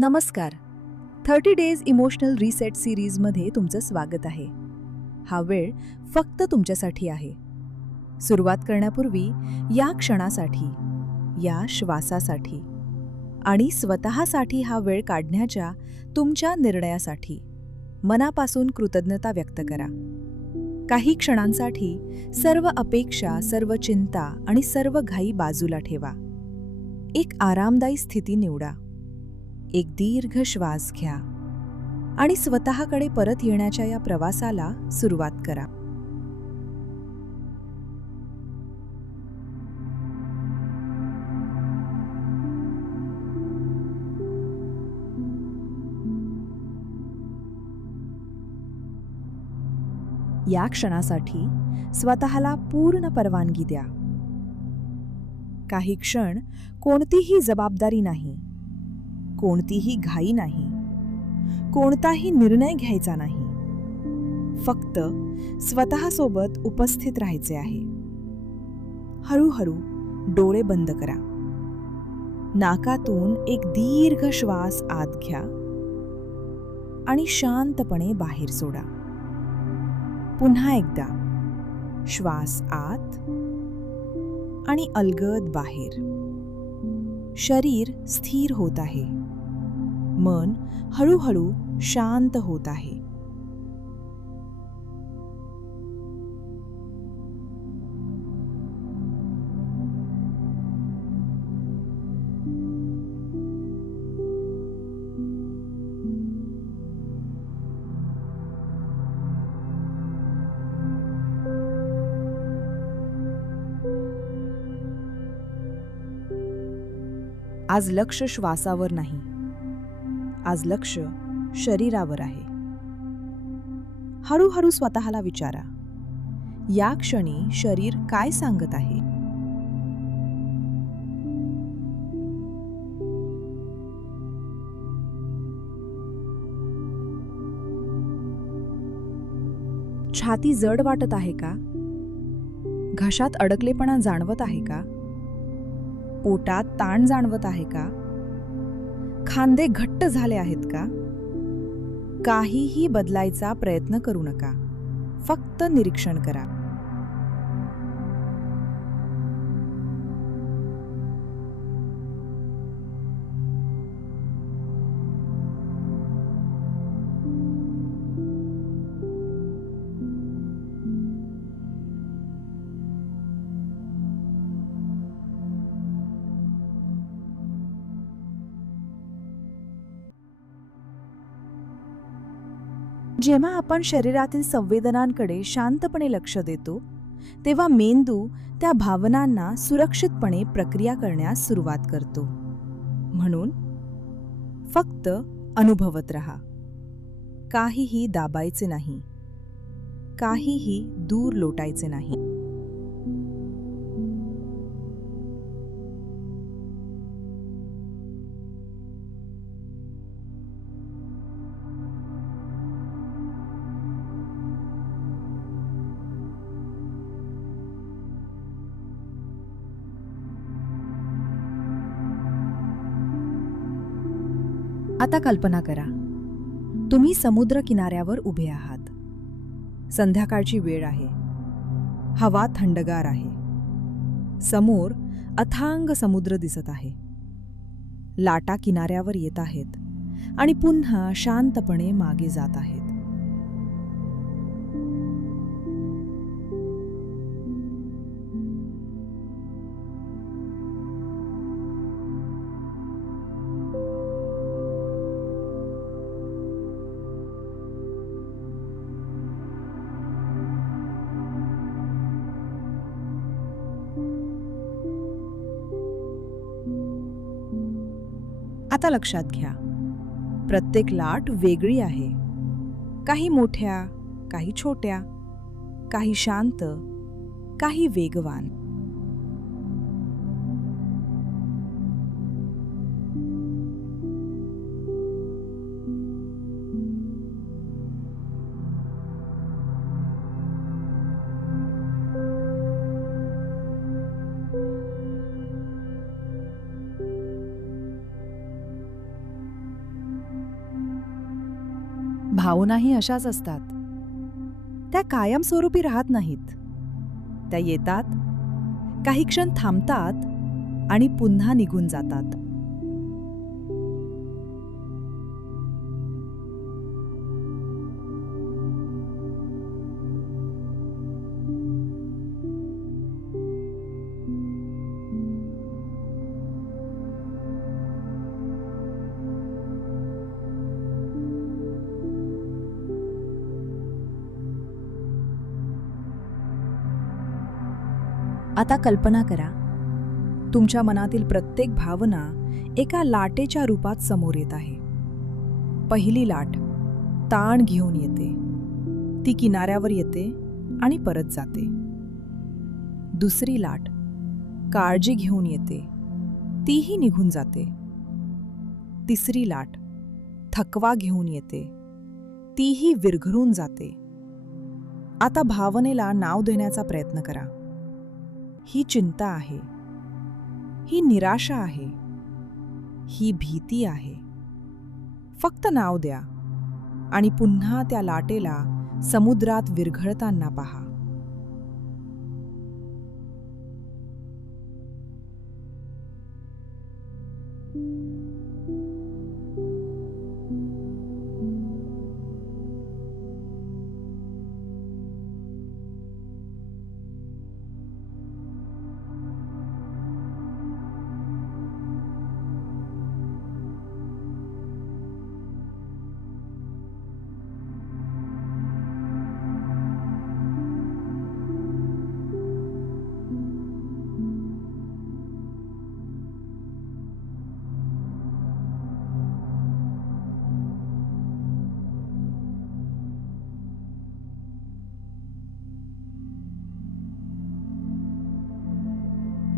नमस्कार. 30 days emotional reset सिरीजमध्ये तुमचं स्वागत आहे. हा वेळ फक्त तुमच्यासाठी आहे. सुरुवात करण्यापूर्वी या क्षणासाठी, या श्वासासाठी आणि स्वतःसाठी हा वेळ काढण्याच्या तुमच्या निर्णयासाठी मनापासून कृतज्ञता व्यक्त करा. काही क्षणांसाठी सर्व अपेक्षा, सर्व चिंता आणि सर्व घाई बाजूला ठेवा. एक आरामदायी स्थिती निवडा. एक दीर्घ श्वास घ्या आणि स्वतःकडे परत येण्याच्या या प्रवासाला सुरुवात करा. या क्षणासाठी स्वतःला पूर्ण परवानगी द्या. काही क्षण कोणतीही जबाबदारी नाही, कोणतीही घाई नाही, कोणताही निर्णय घ्यायचा नाही. फक्त स्वतःसोबत उपस्थित राहायचे आहे. हळूहळू डोळे बंद करा. नाकातून एक दीर्घ श्वास आत घ्या आणि शांतपणे बाहेर सोडा. पुन्हा एकदा श्वास आत आणि अलगद बाहेर. शरीर स्थिर होत आहे. मन हळूहळू शांत होत आहे. आज लक्ष श्वासावर नाही, आज लक्ष शरीरावर आहे. हळूहळू स्वतःला विचारा, या क्षणी शरीर काय सांगत आहे? छाती जड वाटत आहे का? घशात अडकलेपणा जाणवत आहे का? पोटात ताण जाणवत आहे का? खांदे घट्ट झाले आहेत का? काहीही बदलायचा प्रयत्न करू नका. फक्त निरीक्षण करा. जेव्हा आपण शरीरातील संवेदनांकडे शांतपणे लक्ष देतो, तेव्हा मेंदू त्या भावनांना सुरक्षितपणे प्रक्रिया करण्यास सुरुवात करतो. म्हणून फक्त अनुभवत रहा. काहीही दाबायचे नाही, काहीही दूर लोटायचे नाही. आता कल्पना करा, तुम्ही समुद्र किनाऱ्यावर उभे आहात. संध्याकाळची वेळ आहे. हवा थंडगार आहे. समोर अथांग समुद्र दिसत आहे. लाटा किनाऱ्यावर येत आहेत आणि पुन्हा शांतपणे मागे जात आहेत. आता लक्षात घ्या, प्रत्येक लाट वेगळी आहे. काही मोठ्या, काही छोट्या, काही शांत, काही वेगवान. भावनाही अशाच असतात. त्या कायमस्वरूपी राहत नाहीत. त्या येतात, काही क्षण थांबतात आणि पुन्हा निघून जातात. आता कल्पना करा, तुमच्या मनातील प्रत्येक भावना एका लाटेच्या रूपात समोर येत आहे. पहिली लाट ताण घेऊन येते. ती किनाऱ्यावर येते आणि परत जाते. दुसरी लाट काळजी घेऊन येते. तीही निघून जाते. तिसरी लाट थकवा घेऊन येते. तीही विरघळून जाते. आता भावनेला नाव देण्याचा प्रयत्न करा. ही चिंता आहे. ही निराशा आहे. ही भीती आहे. फक्त नाव द्या आणि पुन्हा त्या लाटेला समुद्रात विरघळताना पहा.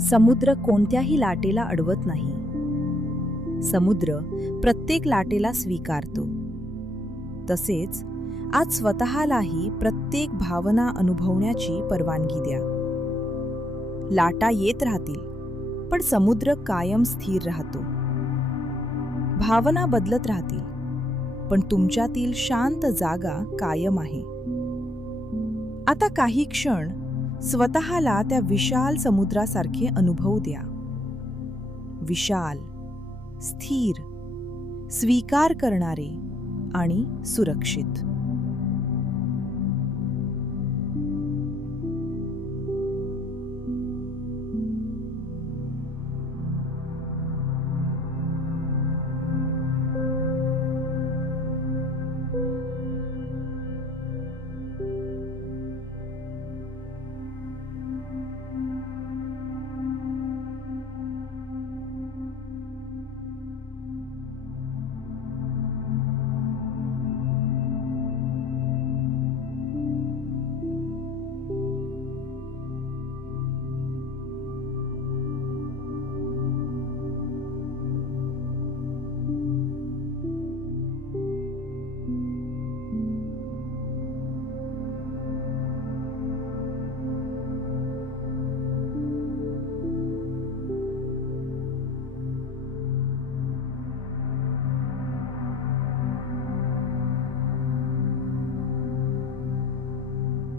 समुद्र कोणत्याही लाटेला अडवत नाही. समुद्र प्रत्येक लाटेला स्वीकारतो. तसेच आज स्वतःलाही प्रत्येक भावना अनुभवण्याची परवानगी द्या. लाटा येत राहतील, पण समुद्र कायम स्थिर राहतो. भावना बदलत राहतील, पण तुमच्यातील शांत जागा कायम आहे. आता काही क्षण स्वतःला त्या विशाल समुद्रासारखे अनुभवू द्या. विशाल, स्थिर, स्वीकार करणारे आणि सुरक्षित.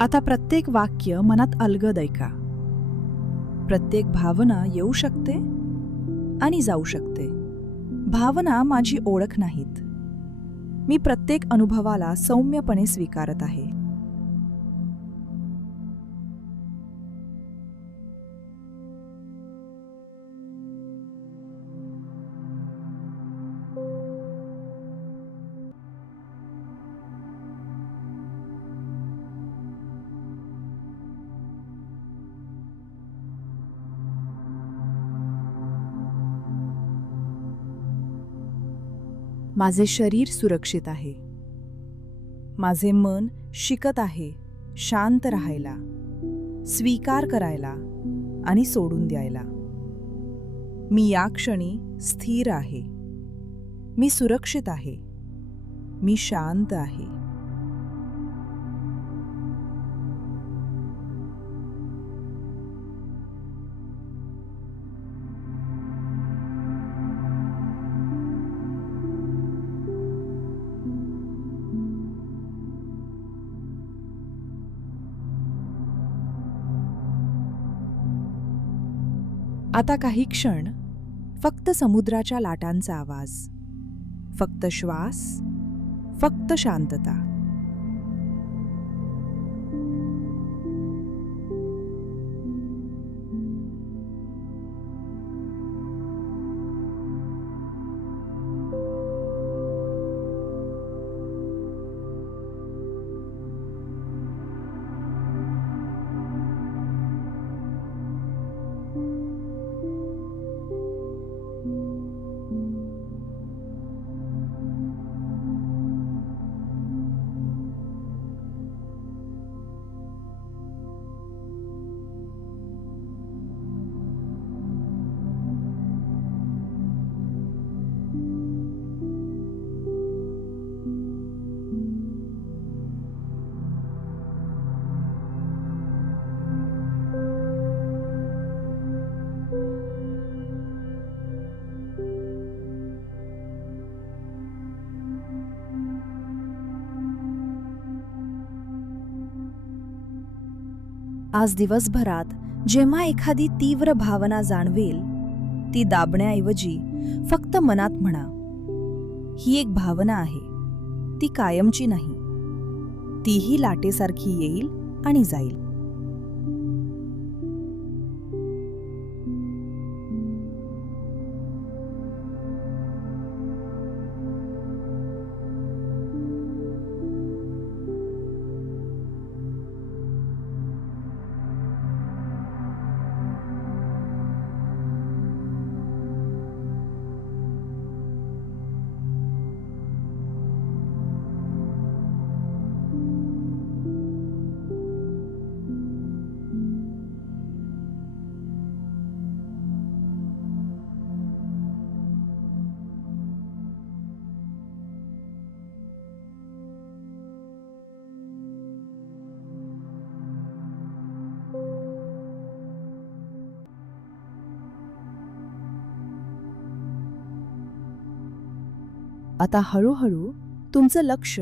आता प्रत्येक वाक्य मनात अलगद ऐका. प्रत्येक भावना येऊ शकते आणि जाऊ शकते. भावना माझी ओळख नाहीत. मी प्रत्येक अनुभवाला सौम्यपणे स्वीकारत आहे. माझे शरीर सुरक्षित आहे. माझे मन शिकत आहे शांत राहायला, स्वीकार करायला आणि सोडून द्यायला. मी या क्षणी स्थिर आहे. मी सुरक्षित आहे. मी शांत आहे. आता काही क्षण फक्त समुद्राच्या लाटांचा आवाज, फक्त श्वास, फक्त शांतता. आज दिवसभरात जेव्हा एखादी तीव्र भावना जाणवेल, ती दाबण्याऐवजी फक्त मनात म्हणा, ही एक भावना आहे, ती कायमची नाही, तीही लाटेसारखी येईल आणि जाईल. आता हळूहळू तुमचं लक्ष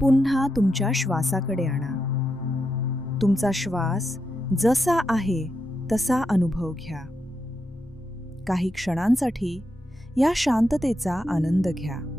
पुन्हा तुमच्या श्वासाकडे आणा. तुमचा श्वास जसा आहे तसा अनुभव घ्या. काही क्षणांसाठी या शांततेचा आनंद घ्या.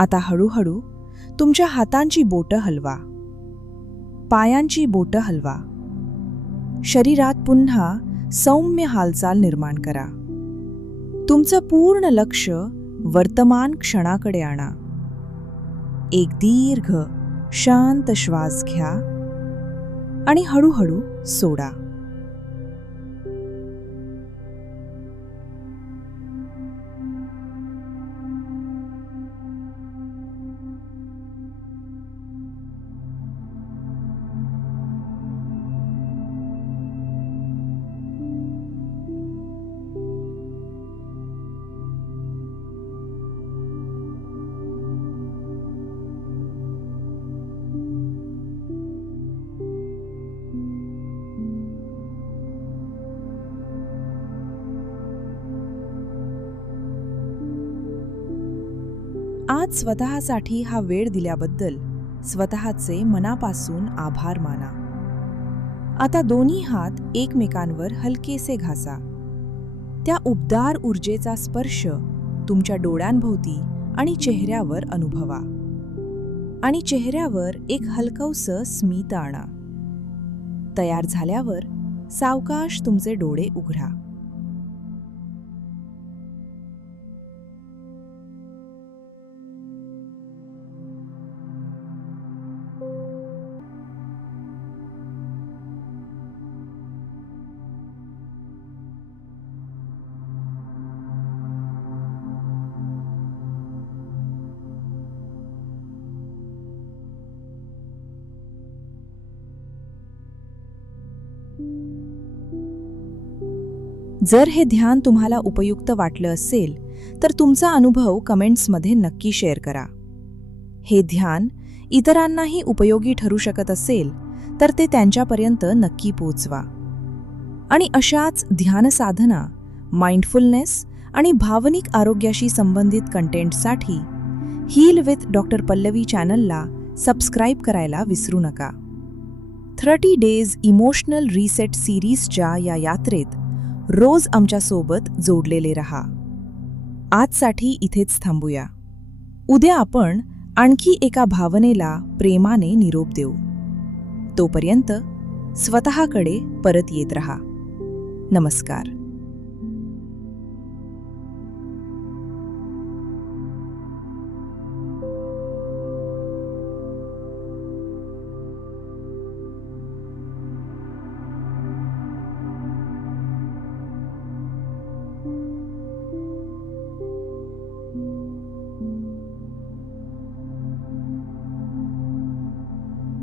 आता हळूहळू तुमच्या हातांची बोटं हलवा, पायांची बोटं हलवा. शरीरात पुन्हा सौम्य हालचाल निर्माण करा. तुमचं पूर्ण लक्ष वर्तमान क्षणाकडे आणा. एक दीर्घ शांत श्वास घ्या आणि हळूहळू सोडा. आज स्वतःसाठी हा वेळ दिल्याबद्दल स्वतःचे मनापासून आभार माना. आता दोन्ही हात एकमेकांवर हलकेसे घासा. त्या उबदार ऊर्जेचा स्पर्श तुमच्या डोळ्यांभोवती आणि चेहऱ्यावर अनुभवा. आणि चेहऱ्यावर एक हलकंसं स्मित आणा. तयार झाल्यावर सावकाश तुमचे डोळे उघडा. जर हे ध्यान तुम्हाला उपयुक्त वाटलं असेल तर तुमचा अनुभव कमेंट्समध्ये नक्की शेअर करा. हे ध्यान इतरांनाही उपयोगी ठरू शकत असेल तर ते त्यांच्यापर्यंत नक्की पोहोचवा. आणि अशाच ध्यान साधना, माइंडफुलनेस आणि भावनिक आरोग्याशी संबंधित कंटेंटसाठी हील विथ डॉक्टर पल्लवी चॅनलला सबस्क्राईब करायला विसरू नका. 30 डेज इमोशनल रिसेट सिरीजच्या या यात्रेत रोज आमच्यासोबत जोडलेले रहा. आजसाठी इथेच थांबूया. उद्या आपण आणखी एका भावनेला प्रेमाने निरोप देऊ. तोपर्यंत स्वतःकडे परत येत रहा. नमस्कार.